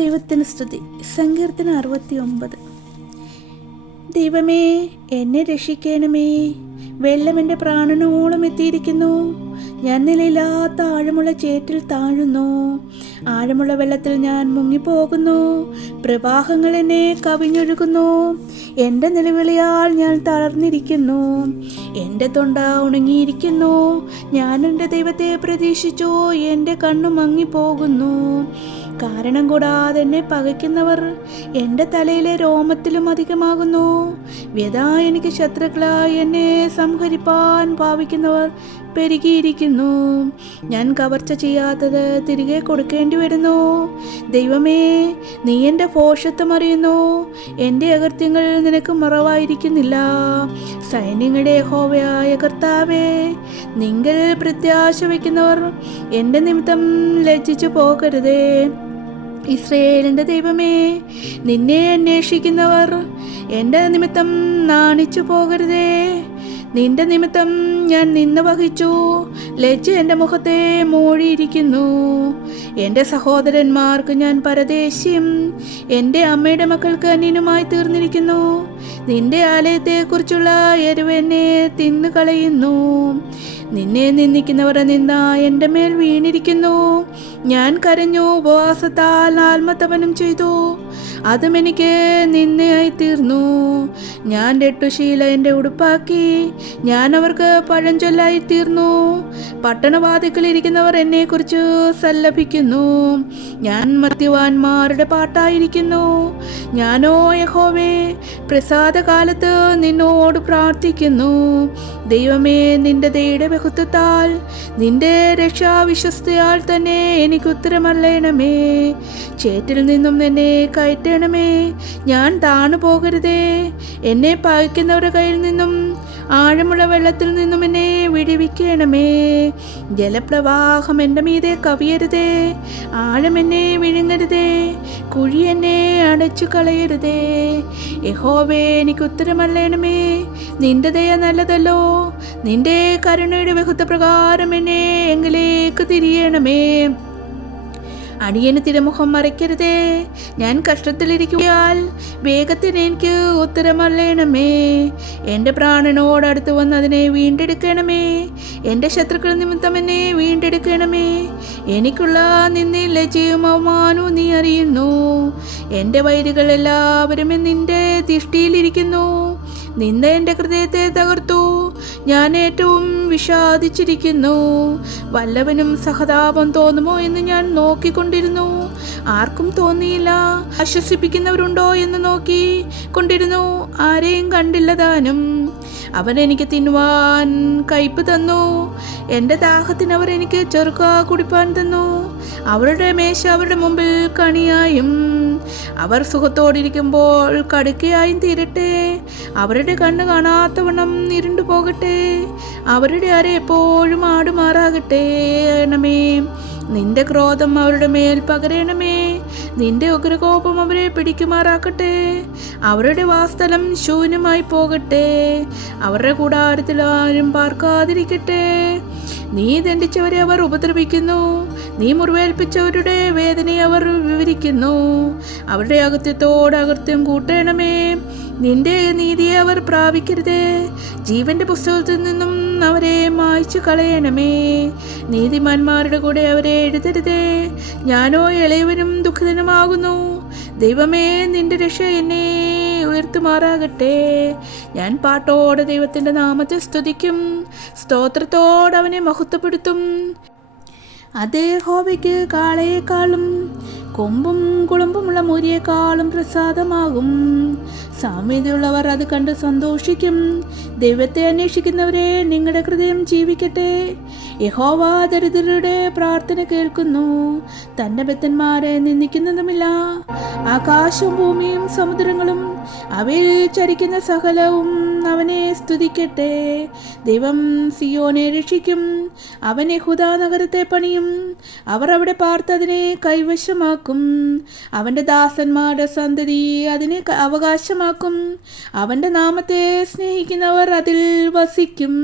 ദൈവത്തിന് സ്തുതി. സങ്കീർത്തനം 69. ദൈവമേ, എന്നെ രക്ഷിക്കണമേ. വെള്ളം എൻ്റെ പ്രാണനോളം എത്തിയിരിക്കുന്നു. ഞാൻ നിലയില്ലാത്ത ആഴമുള്ള ചേറ്റിൽ താഴുന്നു. ആഴമുള്ള വെള്ളത്തിൽ ഞാൻ മുങ്ങിപ്പോകുന്നു. പ്രവാഹങ്ങൾ എന്നെ കവിഞ്ഞൊഴുകുന്നു. എൻ്റെ നിലവിളിയാൽ ഞാൻ തളർന്നിരിക്കുന്നു. എൻ്റെ തൊണ്ട ഉണങ്ങിയിരിക്കുന്നു. ഞാൻ എൻ്റെ ദൈവത്തെ പ്രതീക്ഷിച്ചു. എൻ്റെ കണ്ണു മങ്ങിപ്പോകുന്നു. കാരണം കൂടാതെ എന്നെ പകയ്ക്കുന്നവർ എൻ്റെ തലയിലെ രോമത്തിലും അധികമാകുന്നു. വ്യഥ എനിക്ക് ശത്രുക്കളായി എന്നെ സംഹരിപ്പാൻ ഭാവിക്കുന്നവർ പെരുകിയിരിക്കുന്നു. ഞാൻ കവർച്ച ചെയ്യാത്തത് തിരികെ കൊടുക്കേണ്ടി വരുന്നു. ദൈവമേ, നീ എൻ്റെ ഭോഷത്വം അറിയുന്നു. എൻ്റെ അകൃത്യങ്ങൾ നിനക്ക് മറവായിരിക്കുന്നില്ല. സൈന്യങ്ങളുടെ യഹോവയായ കർത്താവേ, നിങ്ങൾ പ്രത്യാശ വയ്ക്കുന്നവർ എൻ്റെ നിമിത്തം ലജ്ജിച്ചു പോകരുതേ. ഇസ്രയേലിൻ്റെ ദൈവമേ, നിന്നെ അന്വേഷിക്കുന്നവർ എൻ്റെ നിമിത്തം നാണിച്ചു പോകരുതേ. നിന്റെ നിമിത്തം ഞാൻ നിന്ന വഹിച്ചു. ലജ്ജ എൻ്റെ മുഖത്തെ മൂടിയിരിക്കുന്നു. എൻ്റെ സഹോദരന്മാർക്ക് ഞാൻ പരദേശിയും എൻ്റെ അമ്മയുടെ മക്കൾക്ക് അന്യനുമായി തീർന്നിരിക്കുന്നു. നിന്റെ ആലയത്തെക്കുറിച്ചുള്ള എരിവ് എന്നെ തിന്നുകളയുന്നു. നിന്നെ നിന്ദിക്കുന്നവരുടെ നിന്ന എൻ്റെ മേൽ വീണിരിക്കുന്നു. ഞാൻ കരഞ്ഞു, ഉപവാസത്താൽ ആത്മതപനം ചെയ്തു. അതും എനിക്ക് നിന്നയായി തീർന്നു. ഞാൻ രട്ടുശീല എൻ്റെ ഉടുപ്പാക്കി. ഞാൻ അവർക്ക് പഴഞ്ചൊല്ലായി തീർന്നു. പട്ടണവാതിക്കലിരിക്കുന്നവർ എന്നെക്കുറിച്ച് സല്ലപിക്കുന്നു. ഞാൻ മദ്യവാന്മാരുടെ പാട്ടായിരിക്കുന്നു. ഞാനോ യഹോവേ, പ്രസാദകാലത്ത് നിന്നോട് പ്രാർത്ഥിക്കുന്നു. ദൈവമേ, നിന്റെ ദയയുടെ ബഹുത്വത്താൽ നിന്റെ രക്ഷാവിശ്വസ്തയാൽ തന്നെ എനിക്ക് ഉത്തരമല്ലണമേ. ചേറ്റിൽ നിന്നും എന്നെ കയറ്റണമേ. ഞാൻ താണു പോകരുതേ. എന്നെ പകയ്ക്കുന്നവരുടെ കയ്യിൽ നിന്നും ആഴമുള്ള വെള്ളത്തിൽ നിന്നും എന്നെ വിടുവിക്കണമേ. ജലപ്രവാഹം എൻ്റെ മീതെ കവിയരുതേ. ആഴം എന്നെ വിഴുങ്ങരുതേ. കുഴി എന്നെ അടച്ചു കളയരുതേ. യഹോവേ, എനിക്ക് ഉത്തരമല്ലണമേ. നിന്റെ ദയ നല്ലതല്ലോ. നിന്റെ കരുണയുടെ ബഹുത്വപ്രകാരം എന്നെ എങ്കിലേക്ക് തിരിയണമേ. അടിയന് തിരുമുഖം മറയ്ക്കരുതേ. ഞാൻ കഷ്ടത്തിലിരിക്കുകയാൽ വേഗത്തിന് എനിക്ക് ഉത്തരമല്ലണമേ. എൻ്റെ പ്രാണനോടടുത്ത് വന്ന് അതിനെ വീണ്ടെടുക്കണമേ. എൻ്റെ ശത്രുക്കൾ നിമിത്തം എന്നെ വീണ്ടെടുക്കണമേ. എനിക്കുള്ള നിന്ദയും ലജ്ജയും അവമാനവും നീ അറിയുന്നു. എൻ്റെ വൈരികൾ എല്ലാവരും നിന്റെ ദൃഷ്ടിയിലിരിക്കുന്നു. നിന്ദ എൻ്റെ ഹൃദയത്തെ തകർത്തു. ഞാൻ ഏറ്റവും വിഷാദിച്ചിരിക്കുന്നു. വല്ലവനും സഹതാപം തോന്നുമോ എന്ന് ഞാൻ നോക്കിക്കൊണ്ടിരുന്നു. ആർക്കും തോന്നിയില്ല. ആശ്വസിപ്പിക്കുന്നവരുണ്ടോ എന്ന് നോക്കി കൊണ്ടിരുന്നു. ആരെയും കണ്ടില്ല താനും. അവർ എനിക്ക് തിന്നുവാൻ കയ്പ് തന്നു. എൻ്റെ ദാഹത്തിന് അവർ എനിക്ക് ചെറുക്ക കുടിപ്പാൻ തന്നു. അവരുടെ മേശ അവരുടെ മുമ്പിൽ കണിയായും അവർ സുഖത്തോടിരിക്കുമ്പോൾ കടുക്കയായും തീരട്ടെ. അവരുടെ കണ്ണ് കാണാത്തവണ്ണം ഇരുണ്ടു പോകട്ടെ. അവരുടെ അര എപ്പോഴും ആടുമാറാകട്ടെ. ണമേ, നിന്റെ ക്രോധം അവരുടെ മേൽ പകരണമേ. നിന്റെ ഉഗ്രകോപം അവരെ പിടിക്കുമാറാക്കട്ടെ. അവരുടെ വാസസ്ഥലം ശൂന്യമായി പോകട്ടെ. അവരുടെ കൂടാരത്തിൽ ആരും പാർക്കാതിരിക്കട്ടെ. നീ ദണ്ഡിച്ചവരെ അവർ ഉപദ്രവിക്കുന്നു. നീ മുറിവേൽപ്പിച്ചവരുടെ വേദനയെ അവർ വിവരിക്കുന്നു. അവരുടെ അകൃത്യത്തോട് അകൃത്യം കൂട്ടണമേ. നിന്റെ നീതിയെ അവർ പ്രാപിക്കരുതേ. ജീവന്റെ പുസ്തകത്തിൽ നിന്നും അവരെ മായ്ച്ചു കളയണമേ. നീതിമാന്മാരുടെ കൂടെ അവരെ എഴുതരുതേ. ഞാനോ എളിയവനും ദുഃഖിതനുമാകുന്നു. ദൈവമേ, നിന്റെ രക്ഷ എന്നെ ഉയർത്തുമാറാകട്ടെ. ഞാൻ പാട്ടോടെ ദൈവത്തിൻ്റെ നാമത്തെ സ്തുതിക്കും. സ്തോത്രത്തോടെ അവനെ മഹത്വപ്പെടുത്തും. അതേ യഹോവയ്ക്ക് കാളയേക്കാളും കൊമ്പും കുളമ്പുമുള്ള മുരിയേക്കാളും പ്രസാദമാകും. സാമ്യതയുള്ളവർ അത് കണ്ട് സന്തോഷിക്കും. ദൈവത്തെ അന്വേഷിക്കുന്നവരെ, നിങ്ങളുടെ ഹൃദയം ജീവിക്കട്ടെ. യഹോവ ദരിദ്രരുടെ പ്രാർത്ഥന കേൾക്കുന്നു. തൻ്റെ ബദ്ധന്മാരെ നിന്ദിക്കുന്നതുമില്ല. ആകാശവും ഭൂമിയും സമുദ്രങ്ങളും അവയിൽ ചരിക്കുന്ന സകലവും അവനെ സ്തുതിക്കട്ടെ. ദൈവം സിയോനെ രക്ഷിക്കും. അവൻ യഹൂദാ നഗരത്തെ പണിയും. അവർ അവിടെ പാർത്തതിനെ കൈവശമാക്കും. അവൻ്റെ ദാസന്മാരുടെ സന്തതി അതിനെ അവകാശമാക്കും. അവൻ്റെ നാമത്തെ സ്നേഹിക്കുന്നവർ അതിൽ വസിക്കും.